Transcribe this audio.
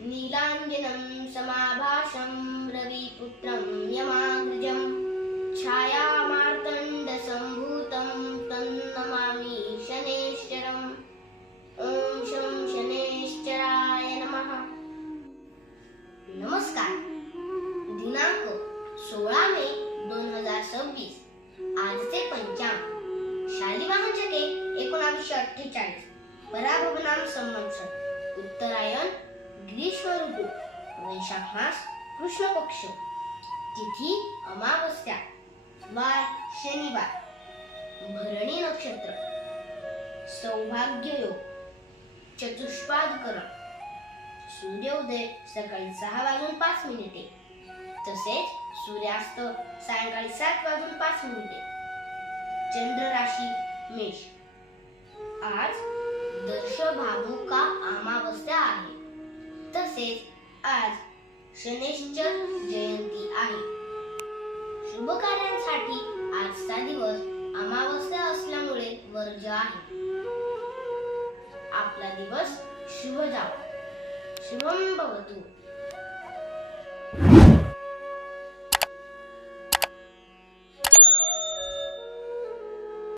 नीलाञ्जनं समाभासं रविपुत्रं यमाग्रजं छायामार्तण्डसम्भूतं तन्नमामि शनैश्चरम्। ॐ शं शनैश्चराय नमः। नमस्कार। दिनांक 16 मे 2026 आजचे पंचांग शालिवाहन शके 1948 पराभवनाम संवत्सर उत्तरायण ग्रीष्म ऋतू वैशाख मास कृष्ण पक्ष तिथी अमावस्या वार शनिवार भरणी नक्षत्र सौभाग्य योग चतुष्पाद सूर्योदय सकाळी 6:05 तसेच सूर्यास्त सायंकाळी 7:05। चंद्र राशी मेष। आज दर्श भाबुका अमावस्या आहे। तसेच आज शनैश्चर जयंती आहे। शुभ कार्यांसाठी आजचा दिवस अमावस्या असल्यामुळे वर्ज्य आहे। आपला दिवस शुभ जावो। शुभम भवतु।